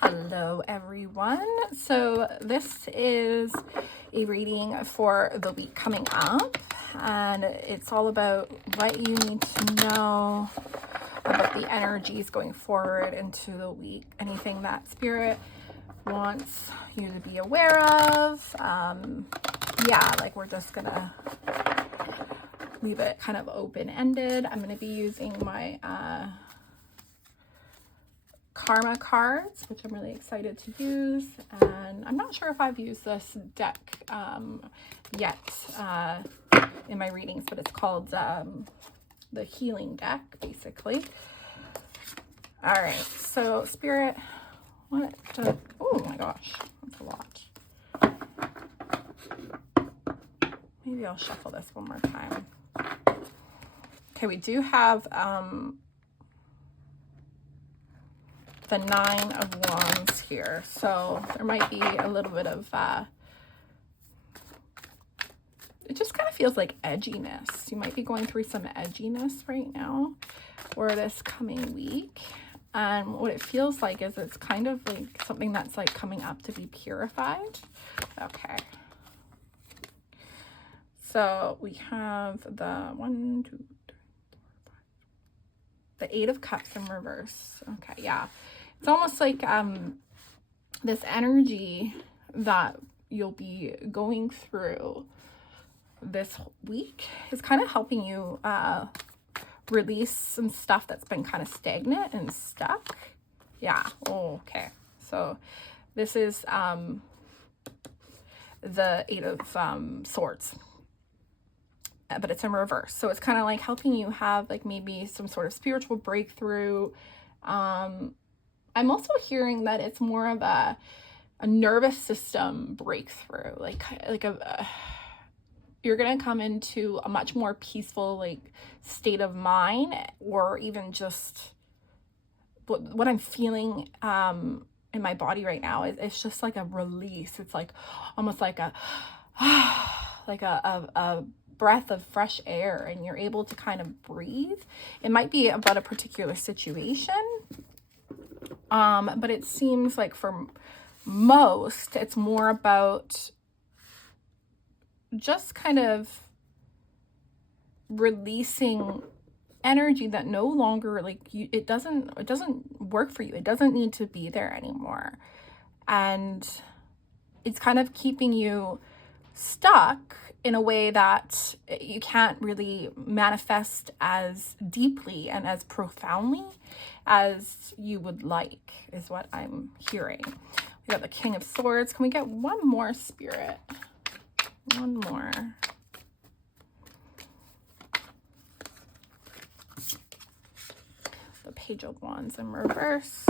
Hello everyone. So this is a reading for the week coming up, and it's all about what you need to know about the energies going forward into the week. Anything that Spirit wants you to be aware of. We're just gonna leave it kind of open-ended. I'm gonna be using my Karma cards, which I'm really excited to use, and I'm not sure if I've used this deck yet in my readings, but it's called the Healing Deck, basically. All right, so Spirit, oh my gosh, that's a lot. Maybe I'll shuffle this one more time. Okay, we do have the Nine of Wands here, so there might be a little bit of it just kind of feels like edginess. You might be going through some edginess right now or this coming week, and what it feels like is it's kind of like something that's like coming up to be purified. Okay, so we have the the Eight of Cups in reverse. Okay, yeah. It's almost like this energy that you'll be going through this week is kind of helping you release some stuff that's been kind of stagnant and stuck. Yeah. Oh, okay. So this is the Eight of Swords, but it's in reverse. So it's kind of like helping you have like maybe some sort of spiritual breakthrough. I'm also hearing that it's more of a nervous system breakthrough, you're going to come into a much more peaceful like state of mind, or even just what I'm feeling in my body right now is it's just like a release. It's like almost like a breath of fresh air, and you're able to kind of breathe. It might be about a particular situation, but it seems like for most, it's more about just kind of releasing energy that no longer it doesn't work for you. It doesn't need to be there anymore, and it's kind of keeping you stuck in a way that you can't really manifest as deeply and as profoundly as you would like, is what I'm hearing. We got the King of Swords. Can we get one more, Spirit? One more. The Page of Wands in reverse.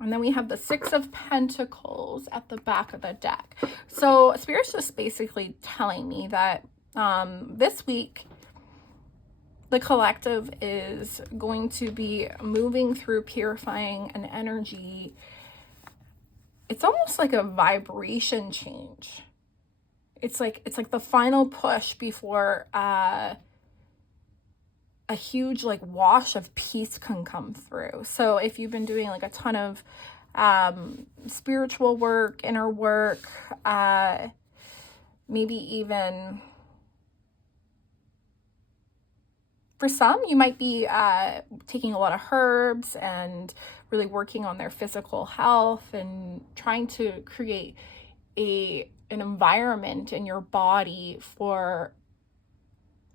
And then we have the Six of Pentacles at the back of the deck. So Spirit's just basically telling me that this week, the collective is going to be moving through purifying an energy. It's almost like a vibration change. It's like the final push before a huge like wash of peace can come through. So if you've been doing like a ton of spiritual work, inner work, maybe even for some, you might be taking a lot of herbs and really working on their physical health and trying to create an environment in your body for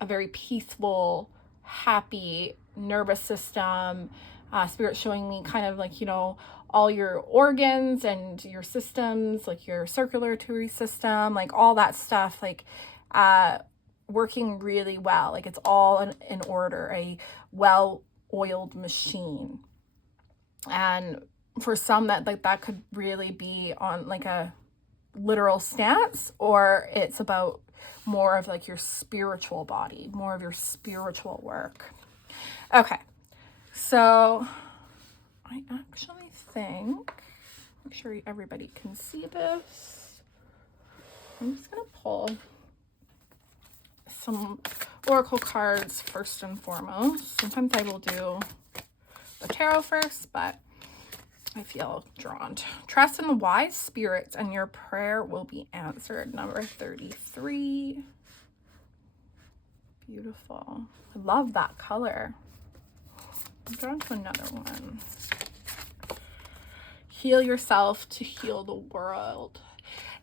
a very peaceful, happy nervous system. Spirit showing me kind of like, all your organs and your systems, like your circulatory system, like all that stuff, like working really well. Like it's all in order, a well-oiled machine. And for some that could really be on like a literal stance, or it's about more of like your spiritual body, more of your spiritual work. Okay, so I actually think, make sure everybody can see this. I'm just gonna pull some oracle cards first and foremost. Sometimes I will do the tarot first, but I feel drawn to. Trust in the wise spirits and your prayer will be answered. Number 33. Beautiful. I love that color. I'm drawn to another one. Heal yourself to heal the world.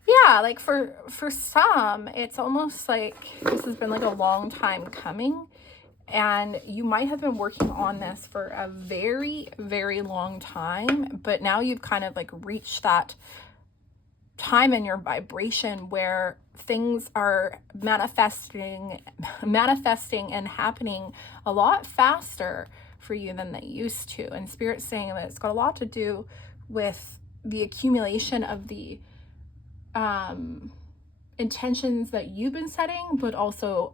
Yeah, like for some, it's almost like this has been like a long time coming, and you might have been working on this for a very, very long time, but now you've kind of like reached that time in your vibration where things are manifesting and happening a lot faster for you than they used to. And Spirit's saying that it's got a lot to do with the accumulation of the intentions that you've been setting, but also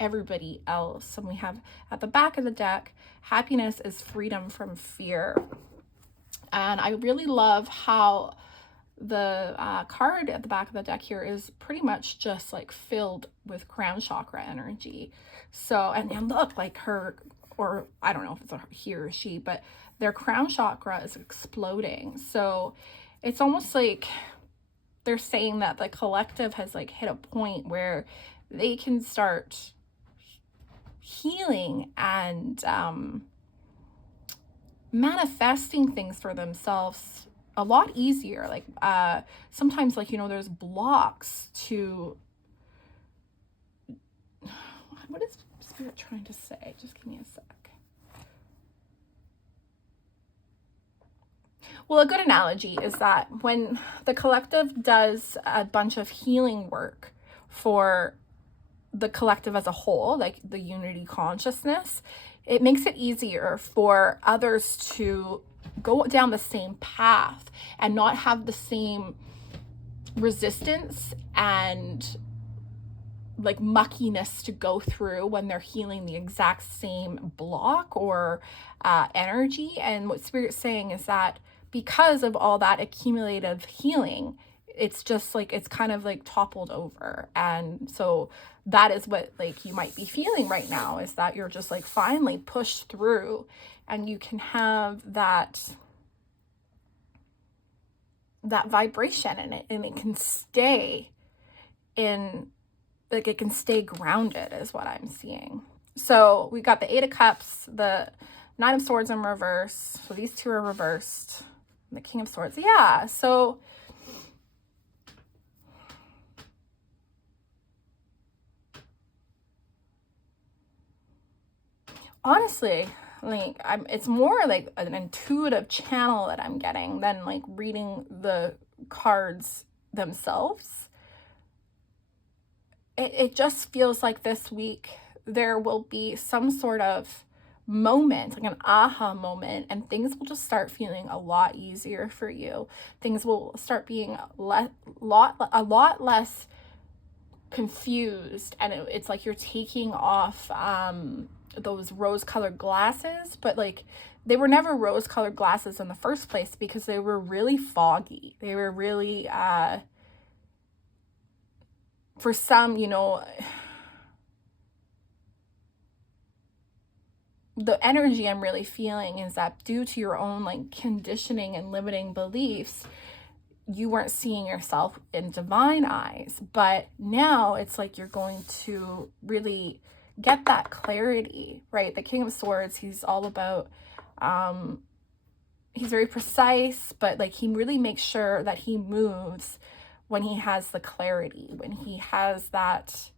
everybody else. And we have at the back of the deck, happiness is freedom from fear. And I really love how the card at the back of the deck here is pretty much just like filled with crown chakra energy. So, and look, like her, or I don't know if it's a he or she, but their crown chakra is exploding. So it's almost like they're saying that the collective has like hit a point where they can start healing and manifesting things for themselves a lot easier. Like sometimes, like, you know, there's blocks to, what is Spirit trying to say? Just give me a sec. Well, a good analogy is that when the collective does a bunch of healing work for the collective as a whole, like the unity consciousness, it makes it easier for others to go down the same path and not have the same resistance and like muckiness to go through when they're healing the exact same block or energy. And what Spirit's saying is that because of all that accumulative healing, it's just like, it's kind of like toppled over. And so that is what like you might be feeling right now, is that you're just like finally pushed through, and you can have that vibration in it, and it can stay in, like it can stay grounded is what I'm seeing. So we got the 8 of Cups, the 9 of Swords in reverse. So these two are reversed. And the King of Swords. Yeah. So honestly, like it's more like an intuitive channel that I'm getting than like reading the cards themselves. It just feels like this week there will be some sort of moment, like an aha moment, and things will just start feeling a lot easier for you. Things will start being a lot less confused, and it's like you're taking off those rose-colored glasses, but like they were never rose-colored glasses in the first place because they were really foggy. They were really for some, you know, the energy I'm really feeling is that due to your own like conditioning and limiting beliefs, you weren't seeing yourself in divine eyes. But now it's like you're going to really get that clarity, right? The King of Swords, he's all about, he's very precise, but like he really makes sure that he moves when he has the clarity, when he has that,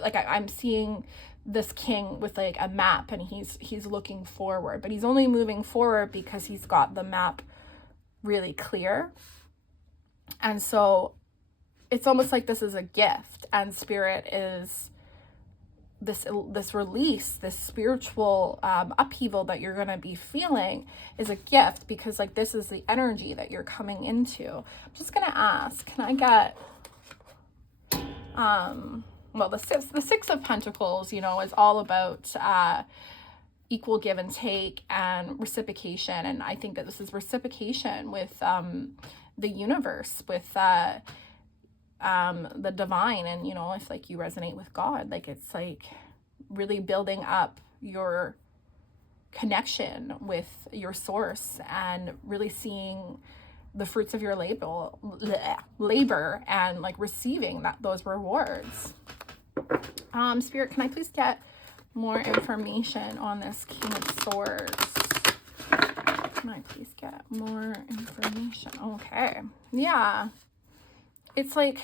like I'm seeing this king with like a map, and he's looking forward, but he's only moving forward because he's got the map really clear. And so it's almost like this is a gift, and Spirit is this release, this spiritual upheaval that you're going to be feeling is a gift, because like this is the energy that you're coming into. I'm just going to ask, can I get well, the Six of Pentacles, you know, is all about equal give and take and reciprocation. And I think that this is reciprocation with the universe, with the divine. And, you know, if like you resonate with God, like it's like really building up your connection with your source and really seeing the fruits of your labor and like receiving those rewards. Spirit, can I please get more information on this King of Swords? Can I please get more information? Okay. Yeah. It's like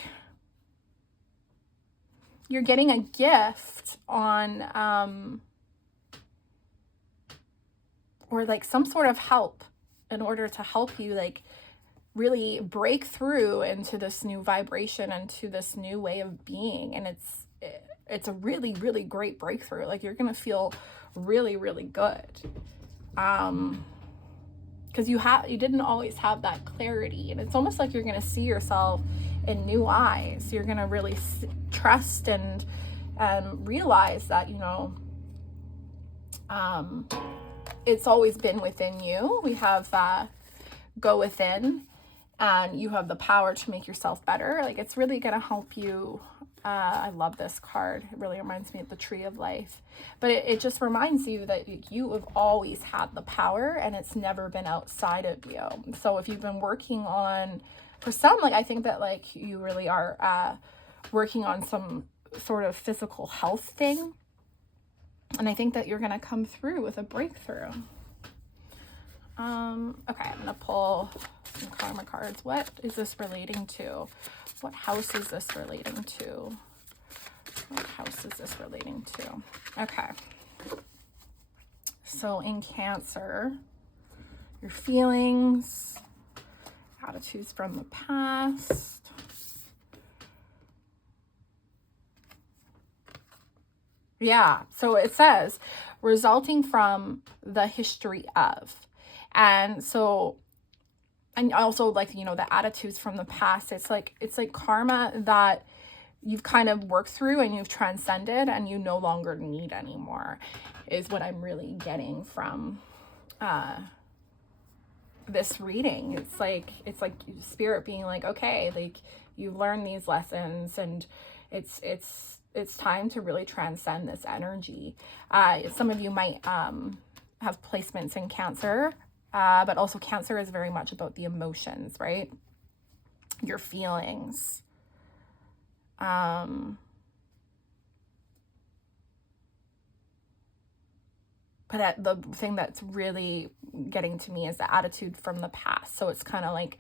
you're getting a gift on, or like some sort of help in order to help you like really break through into this new vibration, into this new way of being. And it's a really, really great breakthrough. Like you're going to feel really, really good. Because you didn't always have that clarity, and it's almost like you're going to see yourself in new eyes. You're going to really trust and realize that, it's always been within you. We have go within, and you have the power to make yourself better. Like it's really going to help you. I love this card. It really reminds me of the Tree of Life, but it just reminds you that you have always had the power, and it's never been outside of you. So if you've been working on, for some, like I think that like you really are working on some sort of physical health thing, and I think that you're going to come through with a breakthrough. Okay, I'm going to pull some karma cards. What is this relating to? What house is this relating to? What house is this relating to? Okay. So in Cancer, your feelings, attitudes from the past. Yeah, so it says, resulting from the history of. And so, and also like, the attitudes from the past, it's like karma that you've kind of worked through and you've transcended and you no longer need anymore, is what I'm really getting from this reading. It's like Spirit being like, okay, like you've learned these lessons, and it's time to really transcend this energy. Some of you might have placements in Cancer, but also Cancer is very much about the emotions, right? Your feelings. But the thing that's really getting to me is the attitude from the past. So it's kind of like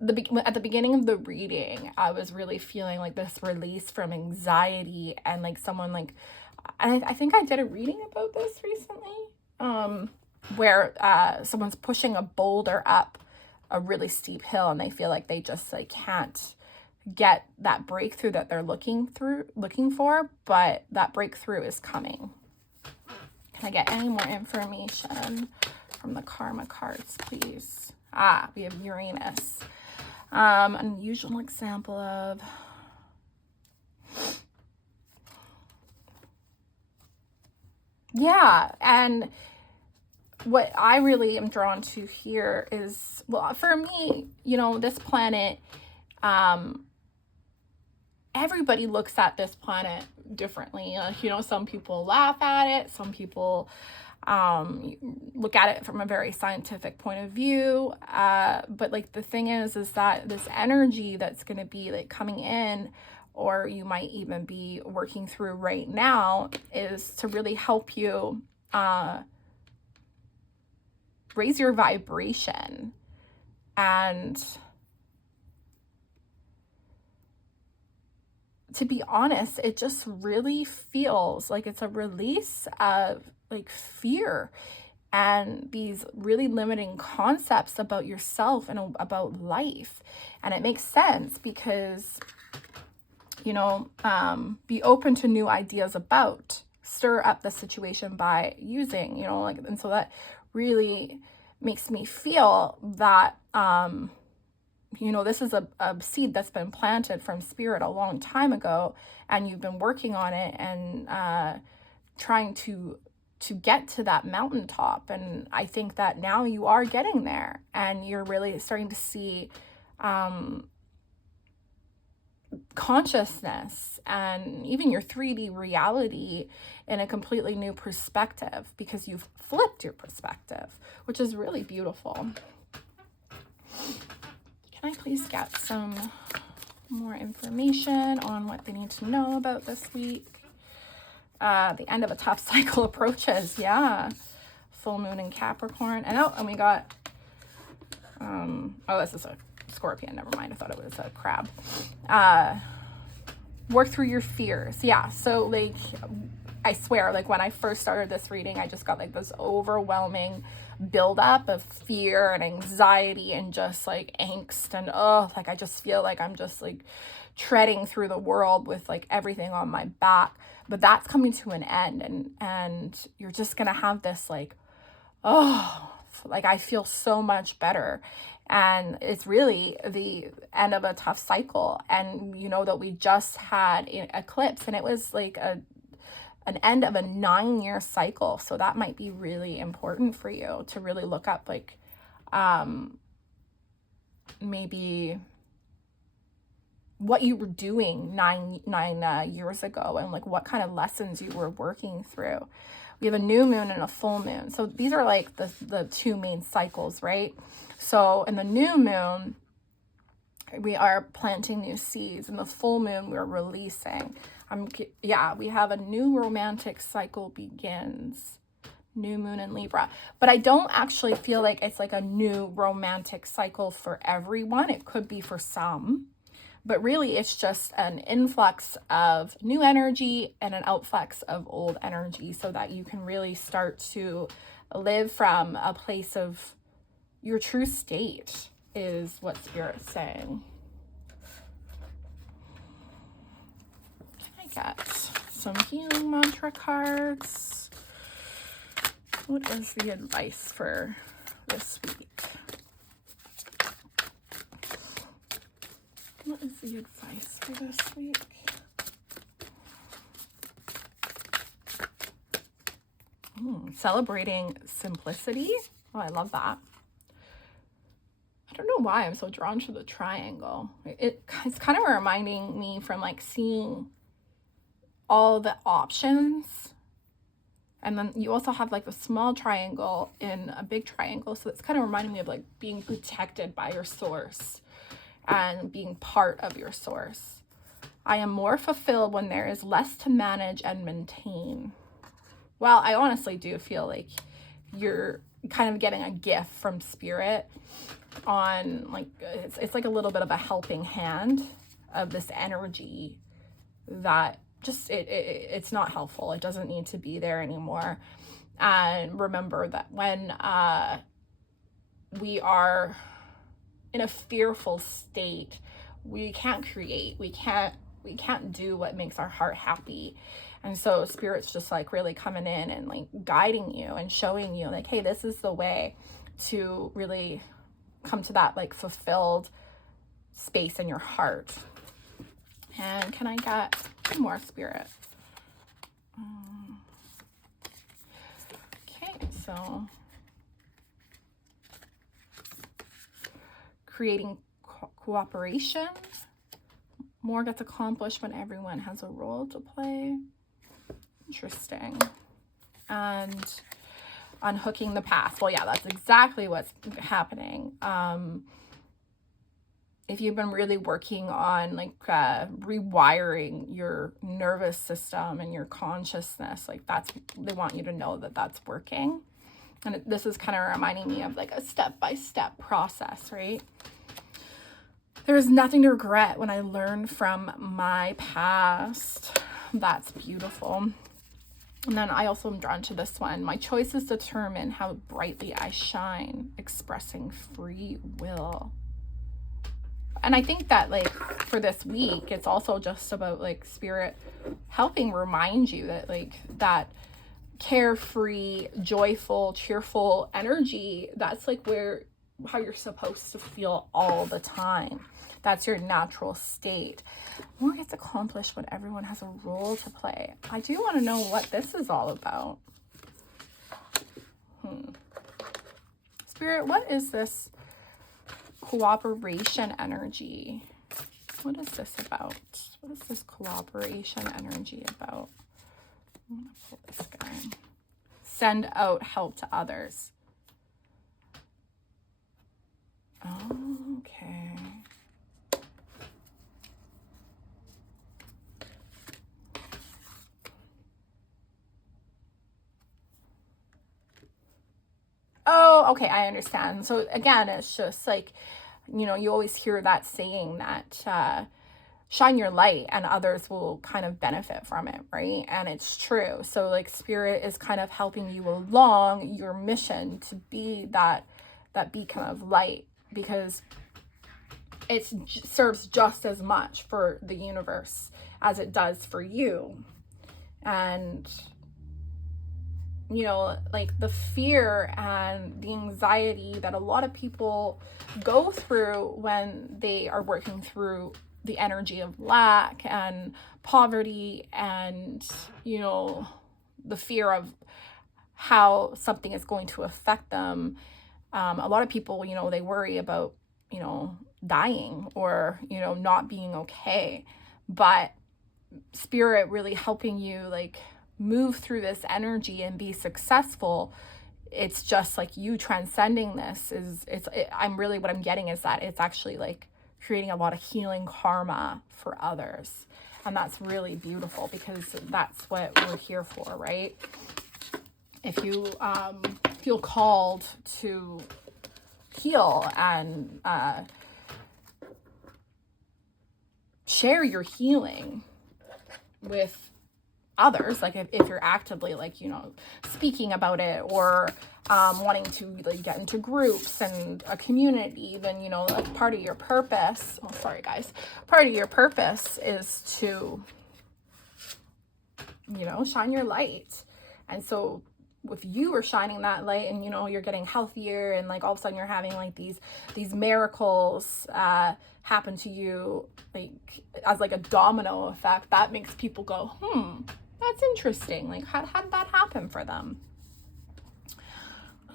at the beginning of the reading, I was really feeling like this release from anxiety, and like someone like, and I think I did a reading about this recently, where someone's pushing a boulder up a really steep hill, and they feel like they just like can't get that breakthrough that they're looking for, but that breakthrough is coming. Can I get any more information from the karma cards, please? We have Uranus. An unusual example of and what I really am drawn to here is, well, for me, this planet, everybody looks at this planet differently. Some people laugh at it, some people look at it from a very scientific point of view, but like the thing is that this energy that's going to be like coming in, or you might even be working through right now, is to really help you raise your vibration. And to be honest, it just really feels like it's a release of like fear and these really limiting concepts about yourself and about life. And it makes sense because, be open to new ideas about, stir up the situation by using, and so that really makes me feel that, this is a seed that's been planted from Spirit a long time ago, and you've been working on it and trying to get to that mountaintop. And I think that now you are getting there, and you're really starting to see consciousness and even your 3D reality in a completely new perspective, because you've flipped your perspective, which is really beautiful. Can I please get some more information on what they need to know about this week? The end of a tough cycle approaches. Yeah. Full moon in Capricorn. And we got, oh, this is a Scorpion. Never mind. I thought it was a crab. Work through your fears. Yeah. So like, I swear, like when I first started this reading, I just got like this overwhelming buildup of fear and anxiety and just like angst, and like I just feel like I'm just like treading through the world with like everything on my back. But that's coming to an end, and you're just gonna have this like, like I feel so much better. And it's really the end of a tough cycle. And you know that we just had an eclipse, and it was like an end of a 9-year cycle. So that might be really important for you to really look up, like, maybe what you were doing nine years ago, and like what kind of lessons you were working through. We have a new moon and a full moon. So these are like the two main cycles, right? So in the new moon, we are planting new seeds. In the full moon, we're releasing. We have a new romantic cycle begins. New moon in Libra. But I don't actually feel like it's like a new romantic cycle for everyone. It could be for some. But really, it's just an influx of new energy and an outflux of old energy, so that you can really start to live from a place of your true state, is what Spirit's saying. Can I get some healing mantra cards? What is the advice for this week? What is the advice for this week? Celebrating simplicity. Oh, I love that. I don't know why I'm so drawn to the triangle. It's kind of reminding me from like seeing all the options. And then you also have like a small triangle in a big triangle. So it's kind of reminding me of like being protected by your source and being part of your source. I am more fulfilled when there is less to manage and maintain. Well, I honestly do feel like you're kind of getting a gift from Spirit on like, it's like a little bit of a helping hand of this energy that just, it's not helpful. It doesn't need to be there anymore. And remember that when we are in a fearful state, we can't create, we can't do what makes our heart happy. And so Spirit's just like really coming in and like guiding you and showing you like, hey, this is the way to really come to that like fulfilled space in your heart. And can I get more, Spirit? Okay, so creating cooperation. More gets accomplished when everyone has a role to play. Interesting. And unhooking the past. Well, yeah, that's exactly what's happening. If you've been really working on like rewiring your nervous system and your consciousness, like they want you to know that that's working. And this is kind of reminding me of like a step-by-step process, right? There is nothing to regret when I learn from my past. That's beautiful. And then I also am drawn to this one. My choices determine how brightly I shine, expressing free will. And I think that like for this week, it's also just about like Spirit helping remind you that like that carefree, joyful, cheerful energy, that's like how you're supposed to feel all the time. That's your natural state. More gets accomplished when everyone has a role to play. I do want to know what this is all about. Spirit, what is this cooperation energy? What is this about? What's this collaboration energy about? I'm gonna pull this guy. Send out help to others. Okay. Oh, okay, I understand. So again, it's just like, you know, you always hear that saying that shine your light and others will kind of benefit from it, right? And it's true. So like spirit is kind of helping you along your mission to be that beacon of light, because it serves just as much for the universe as it does for you. And you know, like the fear and the anxiety that a lot of people go through when they are working through the energy of lack and poverty, and, you know, the fear of how something is going to affect them. A lot of people, you know, they worry about, you know, dying or, you know, not being okay. But spirit really helping you like move through this energy and be successful. It's just like you transcending this I'm really, what I'm getting is that it's actually like creating a lot of healing karma for others. And that's really beautiful, because that's what we're here for, right? If you feel called to heal and share your healing with others, like if you're actively like, you know, speaking about it, or wanting to like get into groups and a community, then, you know, like part of your purpose, oh sorry guys, part of your purpose is to, you know, shine your light. And so if you are shining that light and, you know, you're getting healthier and like all of a sudden you're having like these miracles happen to you, like as like a domino effect, that makes people go, that's interesting. Like how did that happen for them?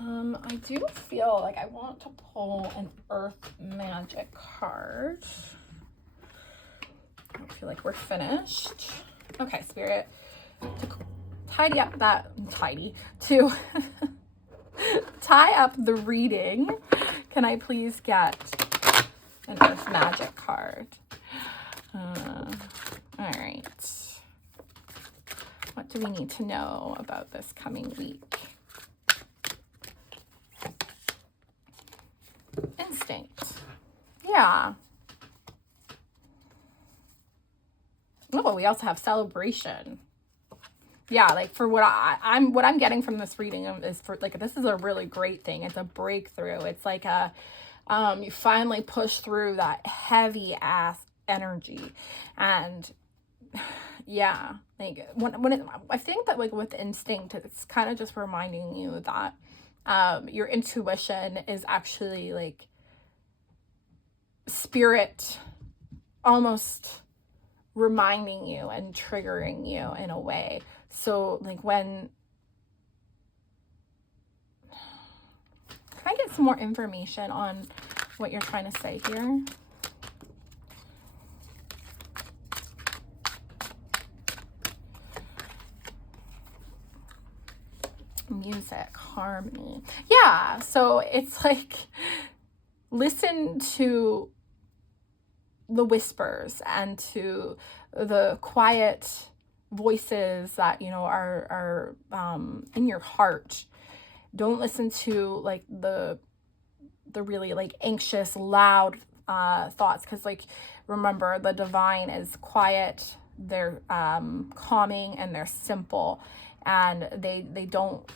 I do feel like I want to pull an Earth Magic card. I feel like we're finished. Okay, Spirit, to tidy up that, to tie up the reading, can I please get an Earth Magic card? All right. What do we need to know about this coming week? Instinct. Yeah. Oh, we also have celebration. Yeah, like for what I'm getting from this reading is for like, this is a really great thing. It's a breakthrough. It's like a you finally push through that heavy ass energy. And yeah, like I think that like with instinct, it's kind of just reminding you that your intuition is actually like spirit almost reminding you and triggering you in a way. So like when, can I get some more information on what you're trying to say here? Music, harmony. Yeah, so it's like, listen to the whispers and to the quiet voices that, you know, are in your heart. Don't listen to like the really like anxious, loud thoughts, because like remember, the divine is quiet, they're calming, and they're simple, and they don't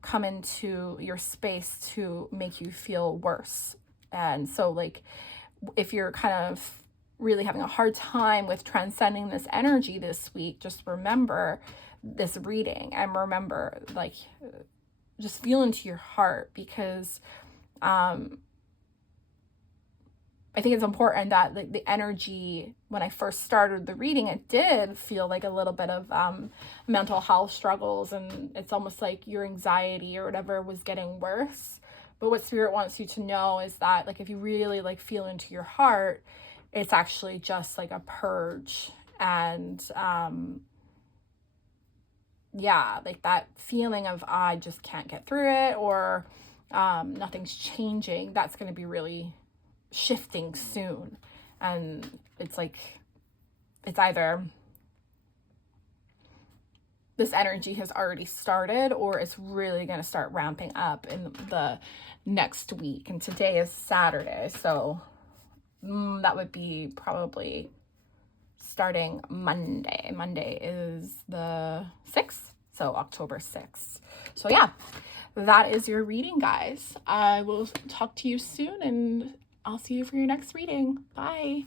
come into your space to make you feel worse. And so like if you're kind of really having a hard time with transcending this energy this week, just remember this reading and remember like just feel into your heart, because I think it's important that like the energy, when I first started the reading, it did feel like a little bit of mental health struggles, and it's almost like your anxiety or whatever was getting worse. But what Spirit wants you to know is that like if you really like feel into your heart, it's actually just like a purge. And yeah, like that feeling of I just can't get through it, or nothing's changing, that's going to be really shifting soon. And it's like, it's either this energy has already started, or it's really going to start ramping up in the next week. And today is Saturday, so that would be probably starting Monday. Monday is the 6th, so October 6th. So yeah, that is your reading, guys. I will talk to you soon, and I'll see you for your next reading. Bye.